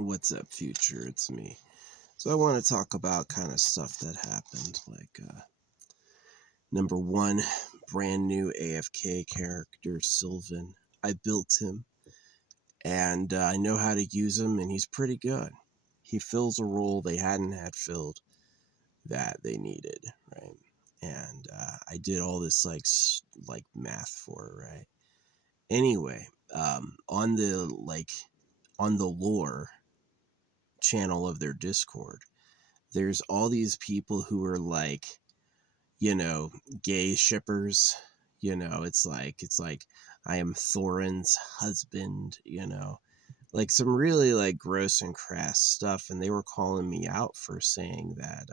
What's up, future? It's me. So I want to talk about kind of stuff that happened. Like, number one, brand new AFK character, Sylvan. I built him, and I know how to use him, and he's pretty good. He fills a role they hadn't had filled that they needed, right? And I did all this like math for it, right? Anyway, on the lore channel of their Discord, there's all these people who are like, gay shippers. It's like I am Thorin's husband, like some really like gross and crass stuff. And they were calling me out for saying that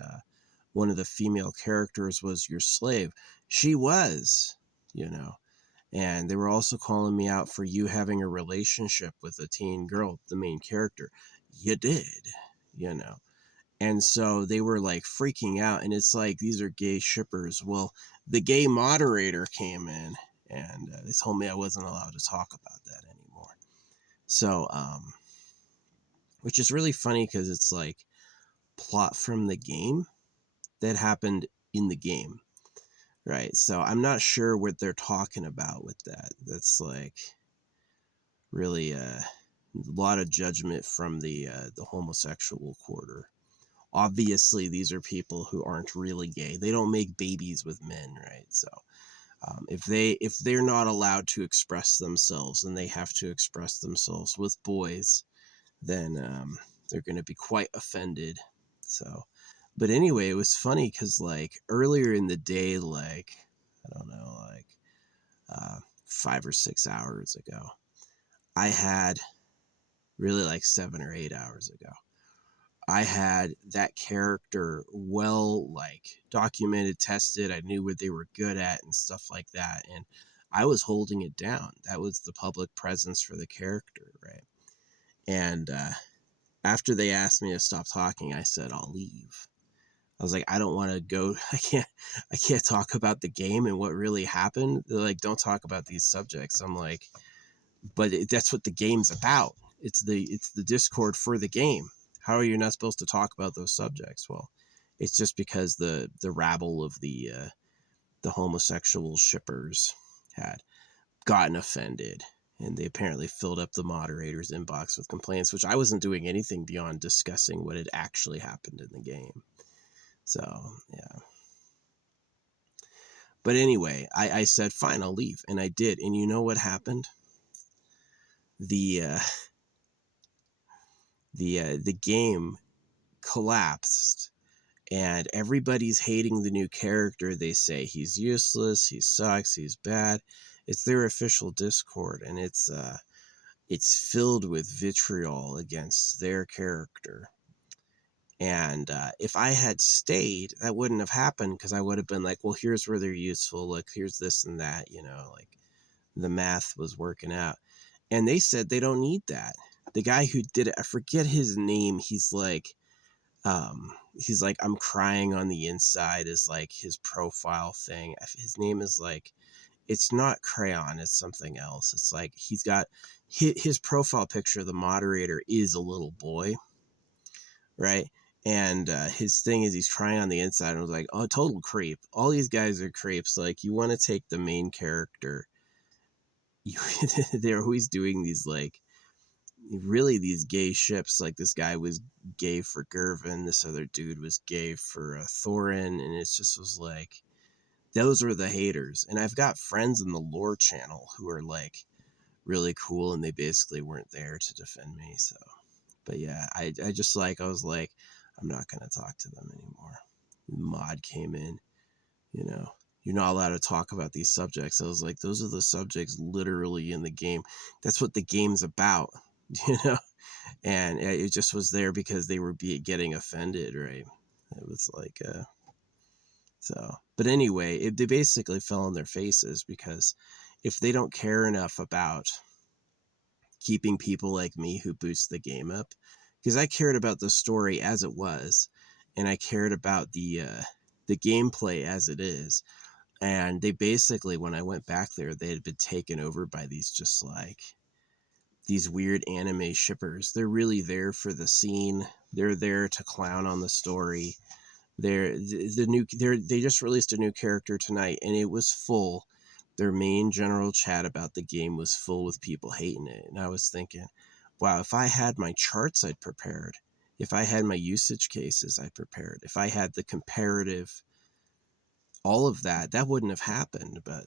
one of the female characters was your slave. She was, you know. And they were also calling me out for you having a relationship with a teen girl, the main character. You did, you know. And so they were like freaking out. And it's like, these are gay shippers. Well, the gay moderator came in and they told me I wasn't allowed to talk about that anymore. So, which is really funny because it's like plot from the game that happened in the game. Right. So I'm not sure what they're talking about with that. That's like really a lot of judgment from the homosexual quarter. Obviously, these are people who aren't really gay. They don't make babies with men, right? So if they're not allowed to express themselves and they have to express themselves with boys, then they're going to be quite offended. So, but anyway, it was funny because like earlier in the day, like I don't know, like 5 or 6 hours ago, I had really like 7 or 8 hours ago, I had that character well like documented, tested. I knew what they were good at and stuff like that. And I was holding it down. That was the public presence for the character, right? And after they asked me to stop talking, I said, I'll leave. I was like, I don't want to go. I can't talk about the game and what really happened. They're like, don't talk about these subjects. I'm like, but that's what the game's about. It's the Discord for the game. How are you not supposed to talk about those subjects? Well, it's just because the rabble of the homosexual shippers had gotten offended, and they apparently filled up the moderator's inbox with complaints, which I wasn't doing anything beyond discussing what had actually happened in the game. So yeah. But anyway, I said fine, I'll leave, and I did. And you know what happened? The the game collapsed, and everybody's hating the new character. They say he's useless, he sucks, he's bad. It's their official Discord, and it's filled with vitriol against their character. And if I had stayed, that wouldn't have happened, because I would have been like, well, here's where they're useful, look, here's this and that, like the math was working out. And they said they don't need that. The guy who did it, I forget his name, he's like I'm crying on the inside is like his profile thing. His name is like, it's not Crayon, it's something else. It's like he's got his profile picture, the moderator is a little boy, right? And his thing is he's crying on the inside, and I was like, oh, total creep. All these guys are creeps. Like, you want to take the main character, they're always doing these like really these gay ships. Like, this guy was gay for Gervin, this other dude was gay for Thorin, and it just was like, those were the haters. And I've got friends in the lore channel who are like really cool, and they basically weren't there to defend me. So, but yeah, I just like, I was like, I'm not gonna talk to them anymore. Mod came in, you're not allowed to talk about these subjects. I was like, those are the subjects literally in the game. That's what the game's about, you know. And it just was there because they were getting offended, right? It was like so. But anyway, they basically fell on their faces, because if they don't care enough about keeping people like me who boost the game up, because I cared about the story as it was, and I cared about the gameplay as it is. And they basically, when I went back there, they had been taken over by these just like these weird anime shippers. They're really there for the scene. They're there to clown on the story. They just released a new character tonight, and it was full. Their main general chat about the game was full with people hating it, and I was thinking, wow, if I had my charts I'd prepared, if I had my usage cases I prepared, if I had the comparative, all of that, that wouldn't have happened. But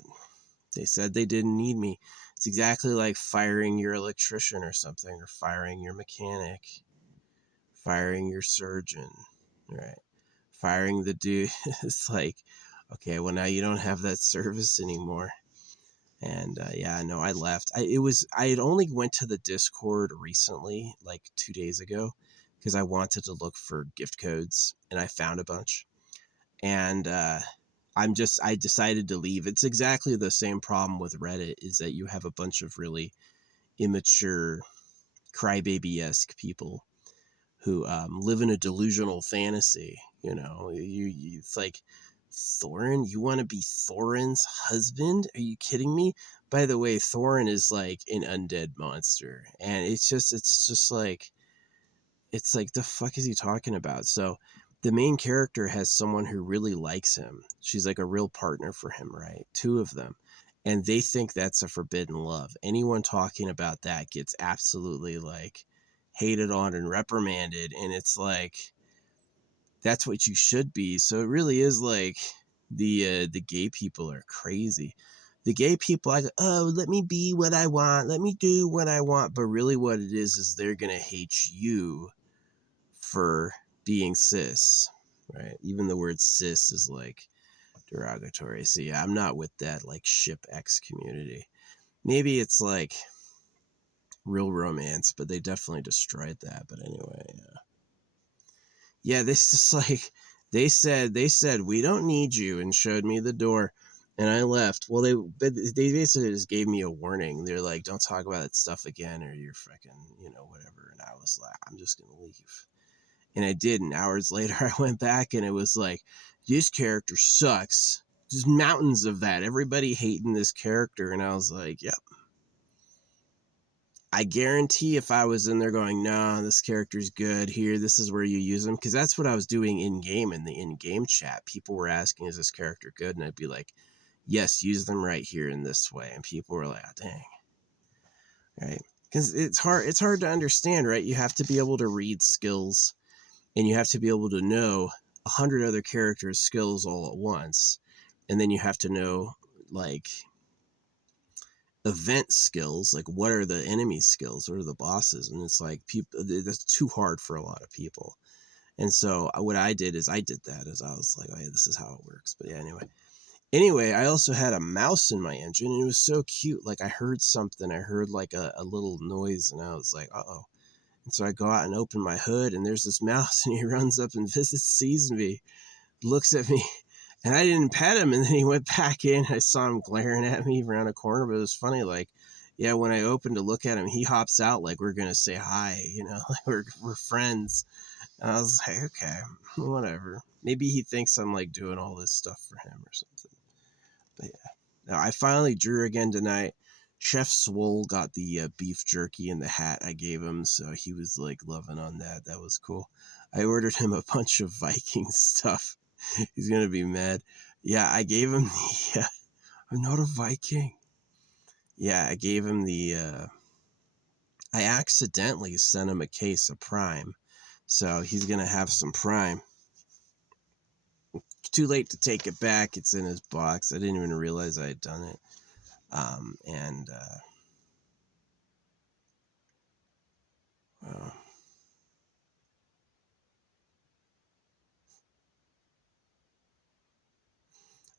they said they didn't need me. It's exactly like firing your electrician or something, or firing your mechanic, firing your surgeon, right? Firing the dude. It's like, okay, well, now you don't have that service anymore. And yeah, no, I left. I had only went to the Discord recently, like 2 days ago, because I wanted to look for gift codes, and I found a bunch. And I decided to leave. It's exactly the same problem with Reddit, is that you have a bunch of really immature, crybaby-esque people who live in a delusional fantasy. It's like, Thorin, you want to be Thorin's husband? Are you kidding me? By the way, Thorin is like an undead monster, and it's just like, it's like, the fuck is he talking about? So the main character has someone who really likes him. She's like a real partner for him, right? Two of them. And they think that's a forbidden love. Anyone talking about that gets absolutely like hated on and reprimanded. And it's like, that's what you should be. So it really is like, the gay people are crazy. The gay people are like, oh, let me be what I want. Let me do what I want. But really what it is they're going to hate you for being cis, right? Even the word cis is like derogatory. So yeah, I'm not with that like ship X community. Maybe it's like real romance, but they definitely destroyed that. But anyway, yeah, this is like, they said we don't need you, and showed me the door, and I left. Well, they basically just gave me a warning. They're like, don't talk about that stuff again, or you're freaking, whatever. And I was like, I'm just gonna leave. And I did. And hours later, I went back, and it was like, this character sucks. Just mountains of that. Everybody hating this character. And I was like, yep. I guarantee if I was in there going, no, this character's good here, this is where you use them. Because that's what I was doing in-game, in the in-game chat. People were asking, is this character good? And I'd be like, yes, use them right here in this way. And people were like, oh, dang. Right? Because it's hard to understand, right? You have to be able to read skills, and you have to be able to know 100 other characters' skills all at once. And then you have to know, like, event skills, like what are the enemy skills, what are the bosses. And it's like, people, that's too hard for a lot of people. And so what I did is I did that, as I was like, oh yeah, this is how it works. But yeah, anyway, I also had a mouse in my engine, and it was so cute. Like, I heard something, I heard like a little noise, and I was like, uh-oh. And so I go out and open my hood, and there's this mouse, and he runs up and visits, sees me, looks at me, and I didn't pet him. And then he went back in. I saw him glaring at me around a corner, but it was funny. Like, yeah, when I opened to look at him, he hops out like we're going to say hi, like we're friends. And I was like, okay, whatever. Maybe he thinks I'm like doing all this stuff for him or something. But yeah, now I finally drew again tonight. Chef Swole got the beef jerky in the hat I gave him, so he was like loving on that. That was cool. I ordered him a bunch of Viking stuff. He's gonna be mad. Yeah, I gave him the. I'm not a Viking. Yeah, I gave him the. I accidentally sent him a case of Prime, so he's gonna have some Prime. Too late to take it back. It's in his box. I didn't even realize I had done it. And well,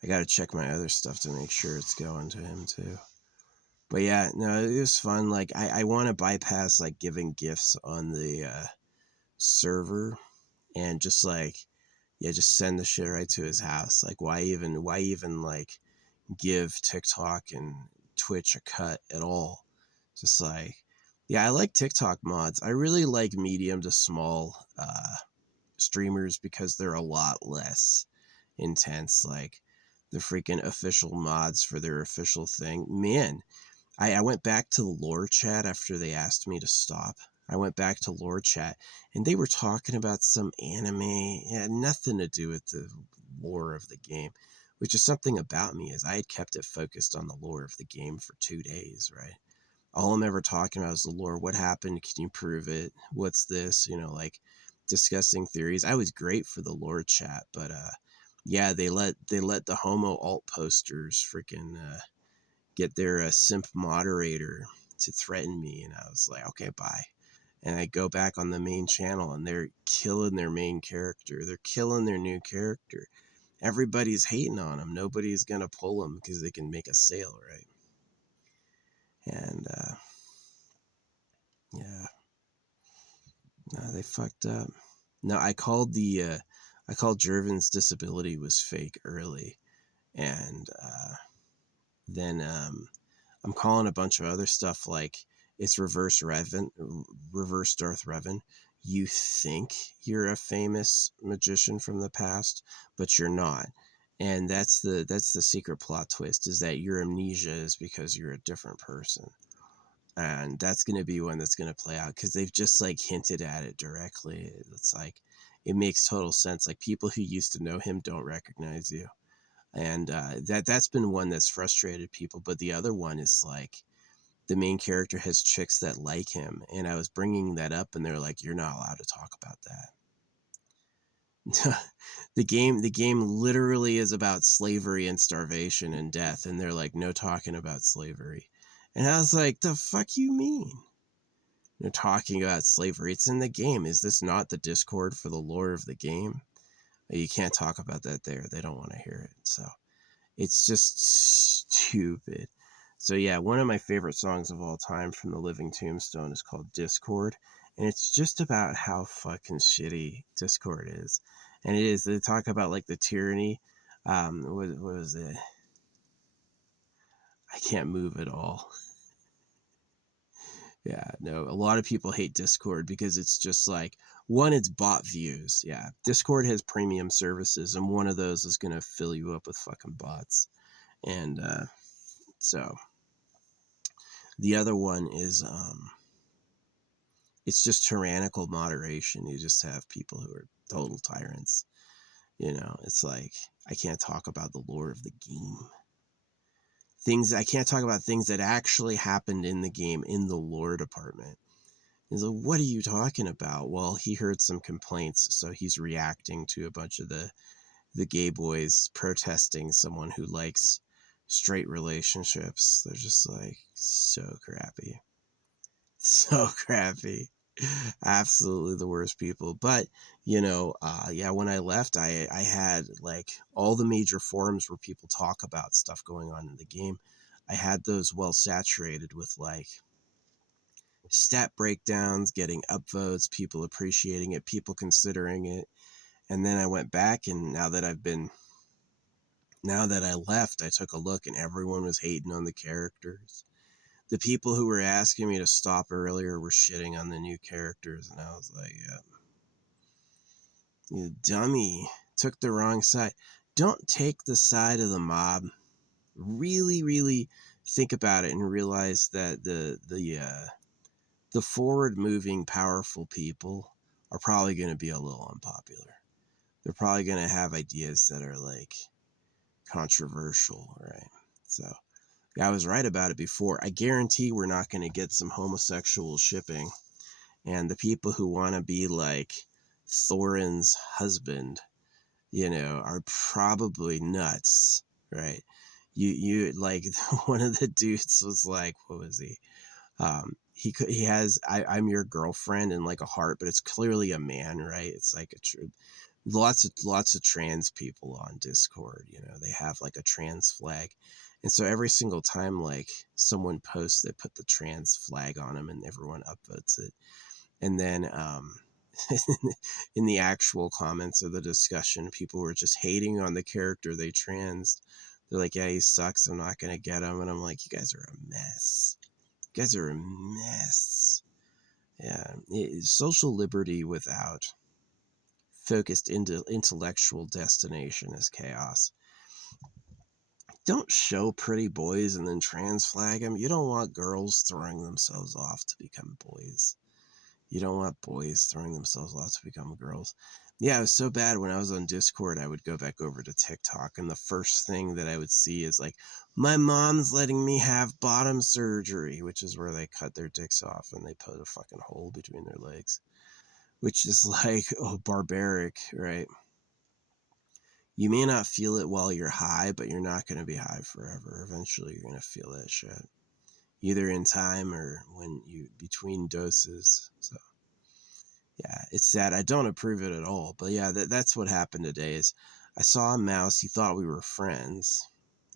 I got to check my other stuff to make sure it's going to him too. But yeah, no, it was fun. Like, I want to bypass like giving gifts on the server, and just like, yeah, just send the shit right to his house. Like, why even like give TikTok and Twitch a cut at all? Just like, yeah, I like TikTok mods. I really like medium to small streamers, because they're a lot less intense. Like, the freaking official mods for their official thing, man, I went back to the lore chat after they asked me to stop. I went back to lore chat and they were talking about some anime. It had nothing to do with the lore of the game, which is something about me is I had kept it focused on the lore of the game for 2 days, right? All I'm ever talking about is the lore. What happened? Can you prove it? What's this? Like discussing theories. I was great for the lore chat, but yeah, they let the homo alt posters freaking get their simp moderator to threaten me, and I was like, okay, bye. And I go back on the main channel, and they're killing their main character. They're killing their new character. Everybody's hating on them. Nobody's gonna pull them because they can make a sale, right? And yeah, no, they fucked up. No, I called Jervin's disability was fake early, and then I'm calling a bunch of other stuff like it's reverse Darth Revan. You think you're a famous magician from the past, but you're not. And that's the secret plot twist is that your amnesia is because you're a different person. And that's going to be one that's going to play out because they've just like hinted at it directly. It's like it makes total sense. Like people who used to know him don't recognize you, and that's been one that's frustrated people. But the other one is like the main character has chicks that like him, and I was bringing that up, and they're like, "You're not allowed to talk about that." The game literally is about slavery and starvation and death, and they're like, "No talking about slavery," and I was like, "The fuck you mean?" You're talking about slavery. It's in the game. Is this not the Discord for the lore of the game? You can't talk about that there. They don't want to hear it. So it's just stupid. So yeah, one of my favorite songs of all time from the Living Tombstone is called Discord. And it's just about how fucking shitty Discord is. And it is. They talk about like the tyranny. What was it? I can't move at all. Yeah, no, a lot of people hate Discord because it's just like, one, it's bot views. Yeah, Discord has premium services, and one of those is going to fill you up with fucking bots. And so the other one is, it's just tyrannical moderation. You just have people who are total tyrants. It's like, I can't talk about the lore of the game. I can't talk about things that actually happened in the game in the lore department. He's like, what are you talking about? Well, he heard some complaints, so he's reacting to a bunch of the gay boys protesting someone who likes straight relationships. They're just like, so crappy. So crappy. Absolutely the worst people. But, yeah, when I left, I had like all the major forums where people talk about stuff going on in the game. I had those well saturated with like stat breakdowns, getting upvotes, people appreciating it, people considering it. And then I went back, and now that I left, I took a look, and everyone was hating on the characters. The people who were asking me to stop earlier were shitting on the new characters, and I was like, yeah, you dummy, took the wrong side. Don't take the side of the mob. Really, really think about it and realize that the forward-moving, powerful people are probably going to be a little unpopular. They're probably going to have ideas that are like controversial, right? So yeah, I was right about it before. I guarantee we're not going to get some homosexual shipping, and the people who want to be like Thorin's husband, are probably nuts, right? You like one of the dudes was like, what was he? He has I'm your girlfriend and like a heart, but it's clearly a man, right? It's like lots of trans people on Discord. They have like a trans flag, and so every single time like someone posts, they put the trans flag on them, and everyone upvotes it. And then in the actual comments of the discussion, people were just hating on the character they trans. They're like, yeah, he sucks, I'm not gonna get him. And I'm like, you guys are a mess. You guys are a mess. Yeah, social liberty without focused into intellectual destination is chaos. don't show pretty boys and then trans flag them. You don't want girls throwing themselves off to become boys. You don't want boys throwing themselves off to become girls. Yeah, it was so bad when I was on Discord, I would go back over to TikTok, and the first thing that I would see is like, my mom's letting me have bottom surgery, which is where they cut their dicks off and they put a fucking hole between their legs, which is like, oh, barbaric, right? You may not feel it while you're high, but you're not going to be high forever. Eventually, you're going to feel that shit, either in time or when you between doses. So yeah, it's sad. I don't approve it at all. But yeah, that's what happened today. Is I saw a mouse. He thought we were friends,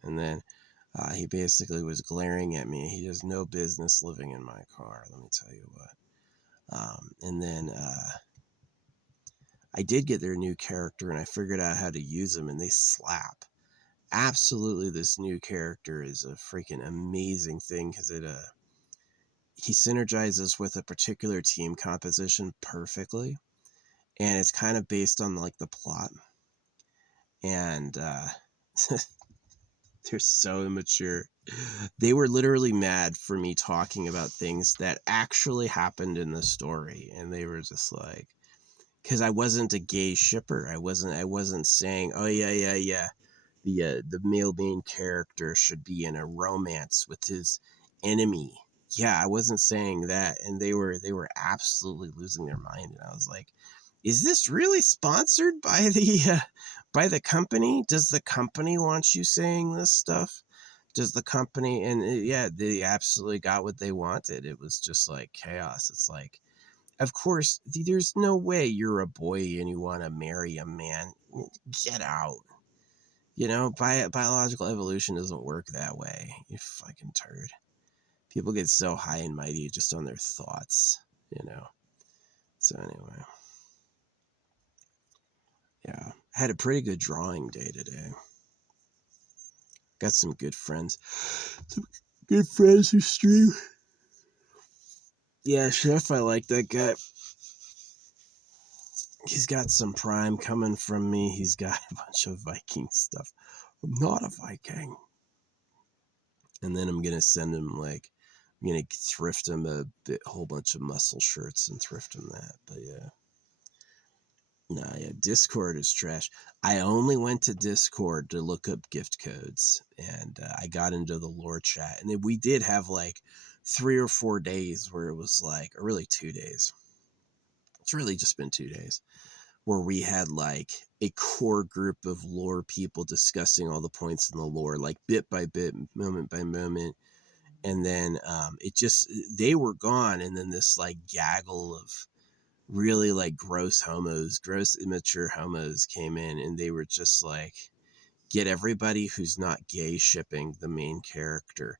and then he basically was glaring at me. He has no business living in my car. Let me tell you what. And then I did get their new character, and I figured out how to use them, and they slap. Absolutely, this new character is a freaking amazing thing because he synergizes with a particular team composition perfectly, and it's kind of based on like the plot. And they're so immature. They were literally mad for me talking about things that actually happened in the story, and they were just like, because I wasn't a gay shipper. I wasn't saying, oh yeah, the male main character should be in a romance with his enemy. Yeah, I wasn't saying that, and they were absolutely losing their mind. And I was like, is this really sponsored by the company? Does the company want you saying this stuff? Does the company? And yeah, they absolutely got what they wanted. It was just like chaos. It's like, of course, there's no way you're a boy and you want to marry a man. Get out. You know, biological evolution doesn't work that way. You fucking turd. People get so high and mighty just on their thoughts, you know. So anyway, yeah, I had a pretty good drawing day today. Got some good friends. Some good friends who stream. Yeah, Chef, I like that guy. He's got some Prime coming from me. He's got a bunch of Viking stuff. I'm not a Viking. And then I'm going to send him, like, I'm going to thrift him a whole bunch of muscle shirts and thrift him that. But yeah. Nah, yeah, Discord is trash. I only went to Discord to look up gift codes, and I got into the lore chat. And then we did have, like, 3 or 4 days where it was, like, or really 2 days. It's really just been 2 days where we had like a core group of lore people discussing all the points in the lore, like bit by bit, moment by moment. And then they were gone. And then this like gaggle of really like gross immature homos came in, and they were just like, get everybody who's not gay shipping the main character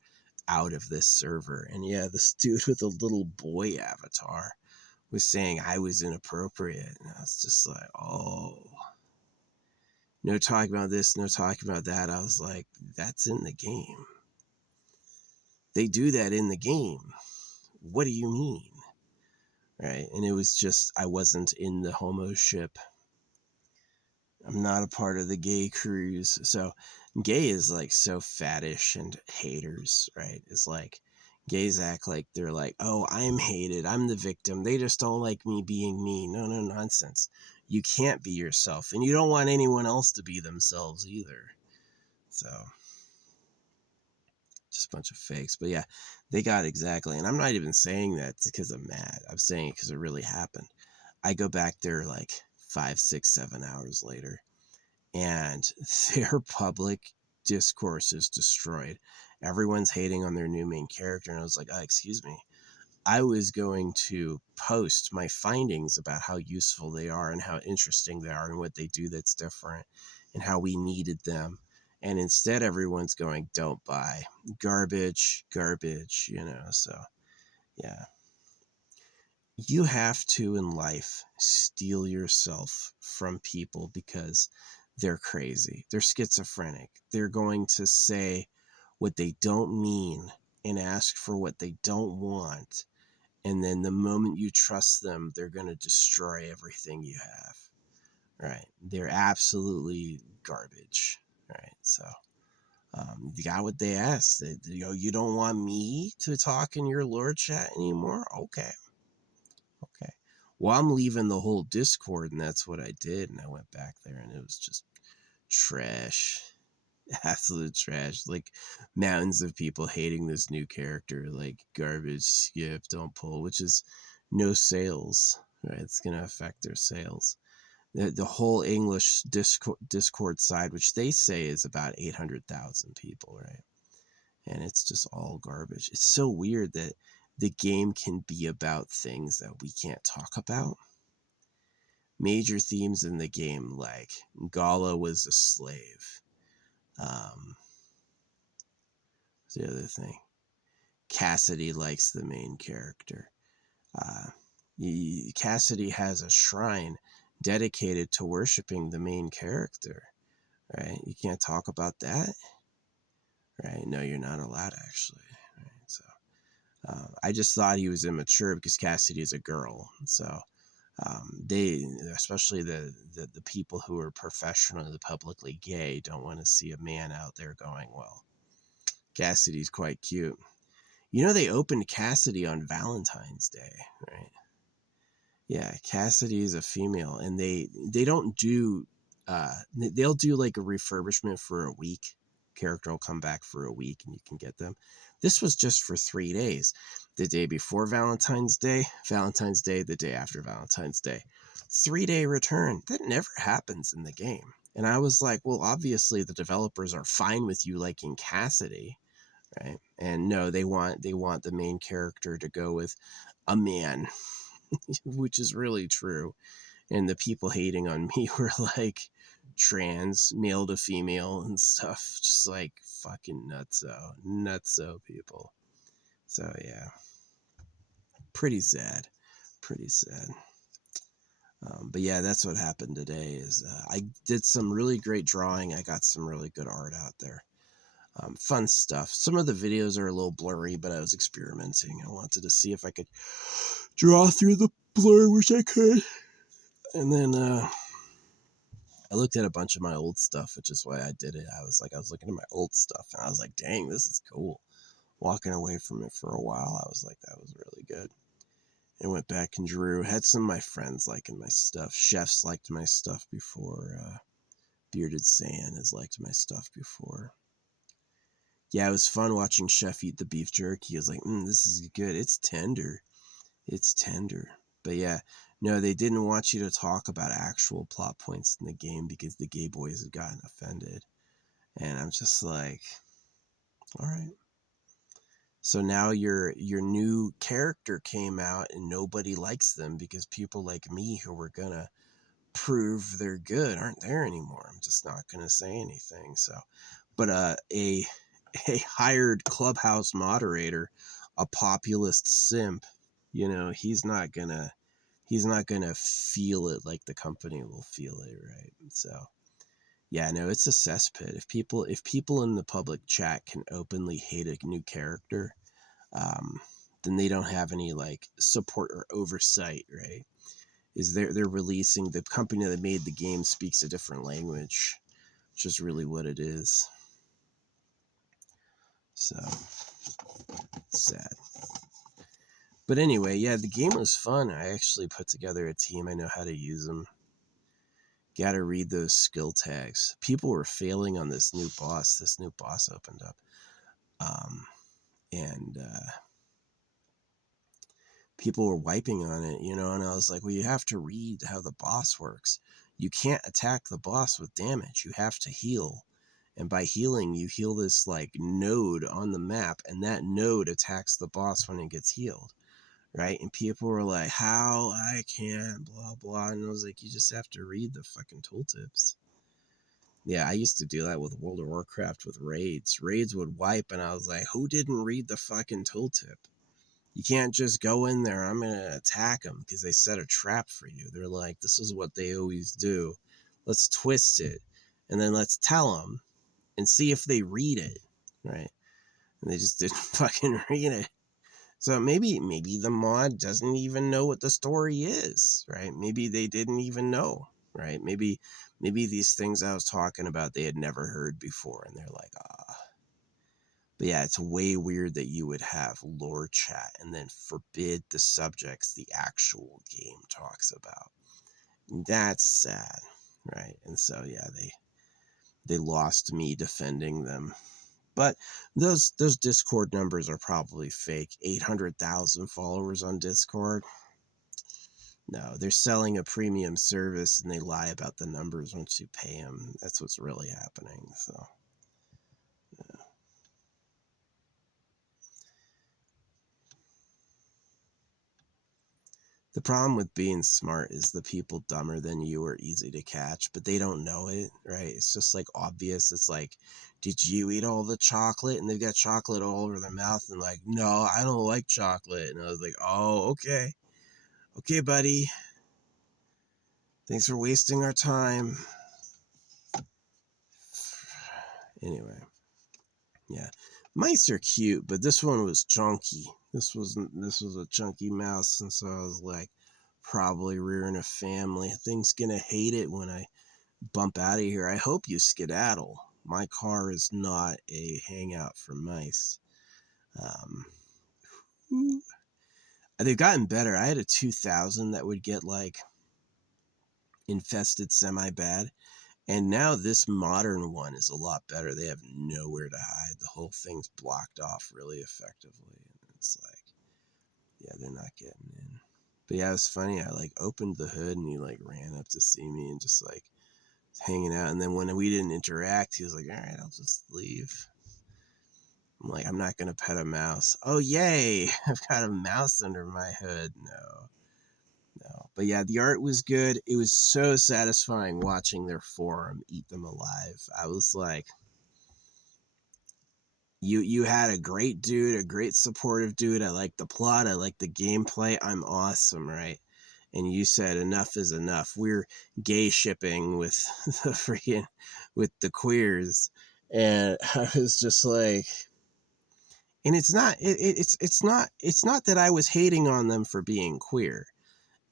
out of this server. And yeah, this dude with a little boy avatar was saying I was inappropriate. And I was just like, oh, no talking about this, no talking about that. I was like, that's in the game. They do that in the game. What do you mean? Right? And it was just, I wasn't in the homo ship. I'm not a part of the gay cruise. So gay is like so faddish and haters, right? It's like, gays act like they're like, oh, I'm hated, I'm the victim, they just don't like me being me. No nonsense. You can't be yourself, and you don't want anyone else to be themselves either. So just a bunch of fakes. But yeah, they got exactly, and I'm not even saying that because I'm mad. I'm saying it because it really happened. I go back there like 5, 6, 7 hours later, and their public discourse is destroyed. Everyone's hating on their new main character, and I was like, oh, excuse me. I was going to post my findings about how useful they are and how interesting they are and what they do that's different and how we needed them. And instead, everyone's going, don't buy. Garbage, you know. So, yeah. You have to, in life, steal yourself from people because they're crazy. They're schizophrenic. They're going to say what they don't mean and ask for what they don't want. And then the moment you trust them, they're going to destroy everything you have. Right? They're absolutely garbage. Right? So You got what they asked. You don't want me to talk in your lore chat anymore? Okay. Okay. Well, I'm leaving the whole Discord, and that's what I did. And I went back there, and it was just trash. Absolute trash. Like, mountains of people hating this new character. Like, garbage, skip, don't pull, which is no sales, right? It's going to affect their sales. The whole English Discord side, which they say is about 800,000 people, right? And it's just all garbage. It's so weird that the game can be about things that we can't talk about. Major themes in the game, like Gala was a slave. What's the other thing? Cassidy likes the main character. Uh, Cassidy has a shrine dedicated to worshiping the main character, right? You can't talk about that, right? No, you're not allowed, actually. Right? So I just thought he was immature because Cassidy is a girl. So they, especially the people who are professionally publicly gay, don't want to see a man out there going, well, Cassidy's quite cute. You know, they opened Cassidy on Valentine's Day, right? Yeah, Cassidy is a female, and they don't do they'll do like a refurbishment for a week. Character will come back for a week and you can get them. This was just for 3 days. The day before Valentine's Day, the day after Valentine's Day. 3-day return. That never happens in the game. And I was like, well, obviously the developers are fine with you liking Cassidy, right? And no, they want the main character to go with a man, which is really true. And the people hating on me were like trans, male to female and stuff, just like fucking nutso people. So yeah, pretty sad. But yeah, that's what happened today. Is I did some really great drawing. I got some really good art out there. Fun stuff. Some of the videos are a little blurry, but I was experimenting. I wanted to see if I could draw through the blur, which I could. And then I looked at a bunch of my old stuff, which is why I did it. I was looking at my old stuff, and I was like, dang, this is cool. Walking away from it for a while, I was like, that was really good. And went back and drew. Had some of my friends liking my stuff. Chefs liked my stuff before. Bearded Sand has liked my stuff before. Yeah, it was fun watching Chef eat the beef jerky. He was like, this is good. It's tender. But yeah, no, they didn't want you to talk about actual plot points in the game because the gay boys had gotten offended. And I'm just like, all right. So now your new character came out and nobody likes them because people like me who were gonna prove they're good aren't there anymore. I'm just not gonna say anything. So, but a hired clubhouse moderator, a populist simp, he's not gonna feel it like the company will feel it, right? So yeah, no, it's a cesspit. If people in the public chat can openly hate a new character, then they don't have any like support or oversight, right? Is they're releasing, the company that made the game speaks a different language, which is really what it is. So sad. But anyway, yeah, the game was fun. I actually put together a team. I know how to use them. Got to read those skill tags. People were failing on this new boss. This new boss opened up. And people were wiping on it, and I was like, well, you have to read how the boss works. You can't attack the boss with damage. You have to heal. And by healing, you heal this like node on the map, and that node attacks the boss when it gets healed. Right? And people were like, how? I can't, blah, blah. And I was like, you just have to read the fucking tooltips. Yeah, I used to do that with World of Warcraft with raids. Raids would wipe, and I was like, who didn't read the fucking tooltip? You can't just go in there, I'm going to attack them because they set a trap for you. They're like, this is what they always do. Let's twist it. And then let's tell them and see if they read it. Right? And they just didn't fucking read it. So maybe the mod doesn't even know what the story is, right? Maybe they didn't even know, right? Maybe these things I was talking about they had never heard before, and they're like, But yeah, it's way weird that you would have lore chat and then forbid the subjects the actual game talks about. That's sad, right? And so yeah, they lost me defending them. But those Discord numbers are probably fake. 800,000 followers on Discord. No, they're selling a premium service and they lie about the numbers once you pay them. That's what's really happening. So yeah. The problem with being smart is the people dumber than you are easy to catch, but they don't know it, right? It's just like obvious. It's like, did you eat all the chocolate? And they've got chocolate all over their mouth and like, no, I don't like chocolate. And I was like, oh, okay. Okay, buddy. Thanks for wasting our time. Anyway, yeah. Mice are cute, but this one was chunky. This was a chunky mouse, and so I was like, probably rearing a family. Thing's gonna hate it when I bump out of here. I hope you skedaddle. My car is not a hangout for mice. Um, they've gotten better. I had a 2000 that would get like infested semi-bad. And now this modern one is a lot better. They have nowhere to hide. The whole thing's blocked off really effectively. And it's like, yeah, they're not getting in. But yeah, it was funny. I like opened the hood and he like ran up to see me and just like hanging out. And then when we didn't interact, he was like, all right, I'll just leave. I'm like, I'm not going to pet a mouse. Oh, yay. I've got a mouse under my hood. No. But yeah, the art was good. It was so satisfying watching their forum eat them alive. I was like, you had a great dude, a great supportive dude. I like the plot. I like the gameplay. I'm awesome, right? And you said enough is enough. We're gay shipping with the freaking with the queers, and I was just like, and it's not it's not that I was hating on them for being queer.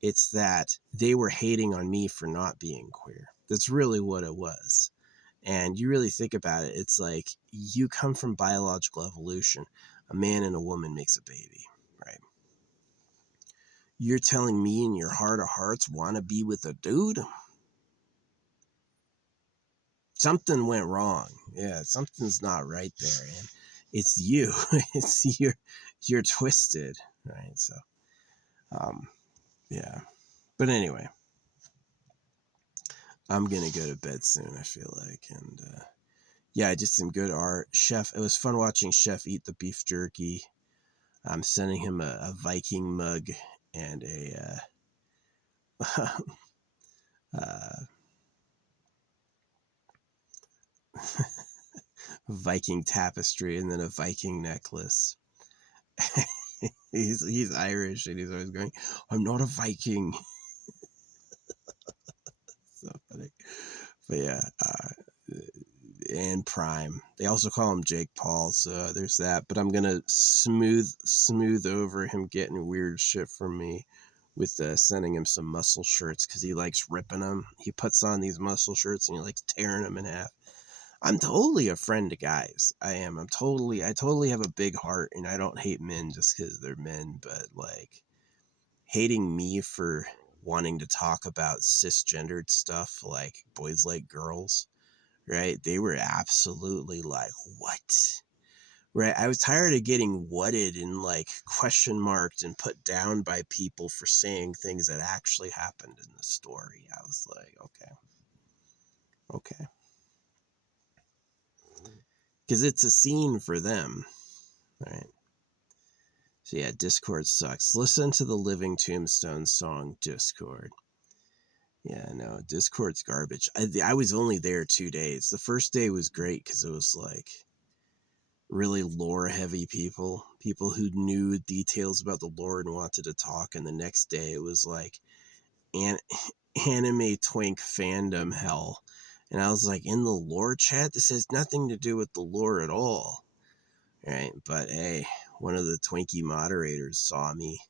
It's that they were hating on me for not being queer. That's really what it was. And you really think about it, it's like you come from biological evolution. A man and a woman makes a baby, right? You're telling me in your heart of hearts want to be with a dude? Something went wrong. Yeah, something's not right there, and it's you. It's you're twisted, right? So, yeah. But anyway, I'm gonna go to bed soon, I feel like, and yeah, I did some good art. Chef, it was fun watching Chef eat the beef jerky. I'm sending him a Viking mug and a uh, Viking tapestry and then a Viking necklace. he's Irish and he's always going, I'm not a Viking. So funny. But yeah, and Prime. They also call him Jake Paul, so there's that. But I'm gonna smooth over him getting weird shit from me with sending him some muscle shirts because he likes ripping them. He puts on these muscle shirts and he likes tearing them in half. I'm totally a friend to guys. I am. I totally have a big heart, and I don't hate men just because they're men. But like hating me for wanting to talk about cisgendered stuff, like boys like girls, right? They were absolutely like, what? Right? I was tired of getting whatted and like question marked and put down by people for saying things that actually happened in the story. I was like, okay. Because it's a scene for them, right? So yeah, Discord sucks. Listen to the Living Tombstone song, Discord. Yeah, no, Discord's garbage. I was only there 2 days. The first day was great because it was like really lore heavy people who knew details about the lore and wanted to talk. And the next day it was like anime twink fandom hell. And I was like, in the lore chat, this has nothing to do with the lore at all. Right? But hey, one of the Twinkie moderators saw me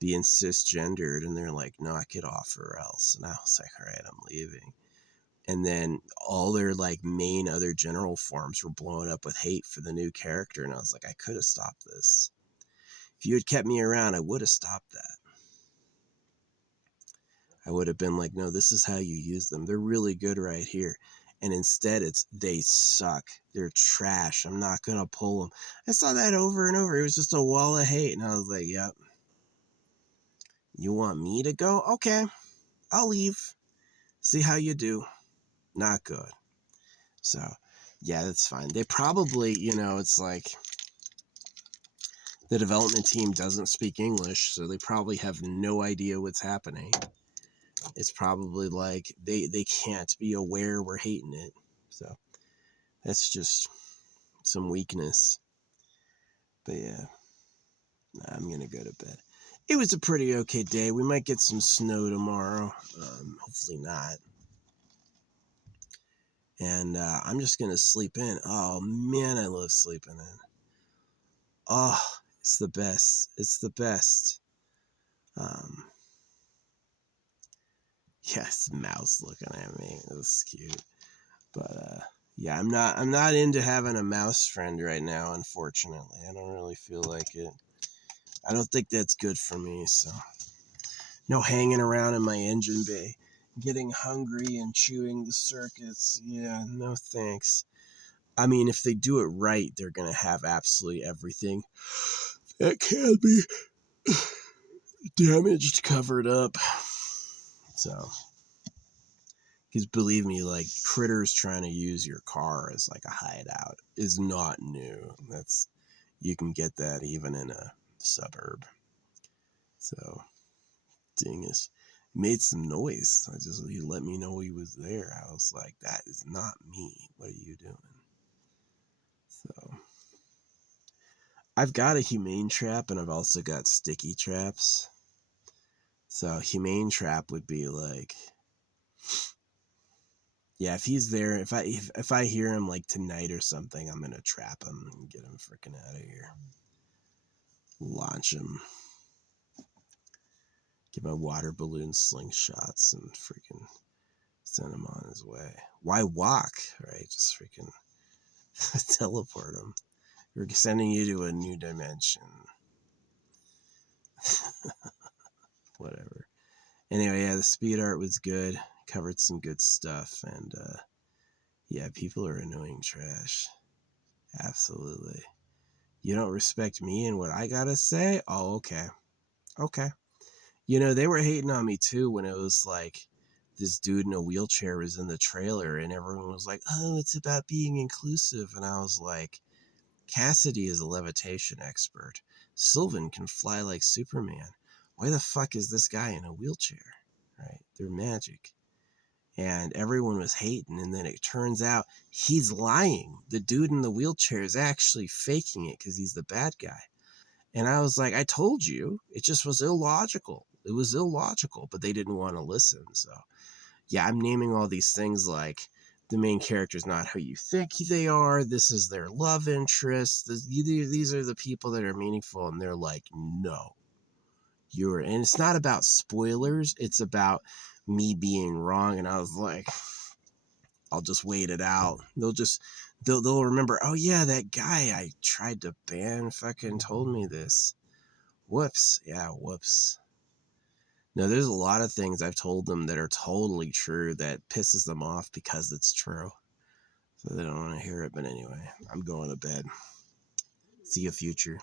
being cisgendered and they're like, knock it off or else. And I was like, all right, I'm leaving. And then all their like main other general forms were blowing up with hate for the new character. And I was like, I could have stopped this. If you had kept me around, I would have stopped that. I would have been like, no, this is how you use them. They're really good right here. And instead it's, they suck. They're trash. I'm not going to pull them. I saw that over and over. It was just a wall of hate. And I was like, yep. You want me to go? Okay, I'll leave. See how you do. Not good. So, yeah, that's fine. They probably, it's like the development team doesn't speak English, so they probably have no idea what's happening. It's probably like they can't be aware we're hating it. So, that's just some weakness. But yeah, I'm going to go to bed. It was a pretty okay day. We might get some snow tomorrow. Hopefully not. And I'm just going to sleep in. Oh, man, I love sleeping in. Oh, it's the best. It's the best. Yes, mouse looking at me. That's cute. But yeah, I'm not into having a mouse friend right now, unfortunately. I don't really feel like it. I don't think that's good for me, so no hanging around in my engine bay, getting hungry and chewing the circuits. Yeah, no thanks. I mean, if they do it right, they're going to have absolutely everything that can be damaged covered up. So, because believe me, like critters trying to use your car as like a hideout is not new. You can get that even in a suburb. So, dingus made some noise. He let me know he was there. I was like, that is not me. What are you doing? So, I've got a humane trap and I've also got sticky traps. So, humane trap would be like, yeah, if he's there, if I hear him like tonight or something, I'm gonna trap him and get him freaking out of here. Launch him. Get my water balloon slingshots and freaking send him on his way. Why walk, right? Just freaking teleport him. We're sending you to a new dimension. Whatever. Anyway, yeah, the speed art was good. Covered some good stuff. And yeah, people are annoying trash. Absolutely. You don't respect me and what I gotta say? Oh, okay. Okay. They were hating on me too when it was like this dude in a wheelchair was in the trailer and everyone was like, oh, it's about being inclusive. And I was like, Cassidy is a levitation expert. Sylvan can fly like Superman. Why the fuck is this guy in a wheelchair? Right? They're magic. And everyone was hating. And then it turns out he's lying. The dude in the wheelchair is actually faking it because he's the bad guy. And I was like, I told you, it just was illogical. It was illogical, but they didn't want to listen. So, yeah, I'm naming all these things like the main character is not who you think they are. This is their love interest. These are the people that are meaningful. And they're like, no, and it's not about spoilers. It's about me being wrong. And I was like, I'll just wait it out. They'll remember, oh yeah, that guy I tried to ban fucking told me this. Whoops. Yeah, whoops. No, there's a lot of things I've told them that are totally true that pisses them off because it's true. So they don't want to hear it. But anyway, I'm going to bed. See you, future.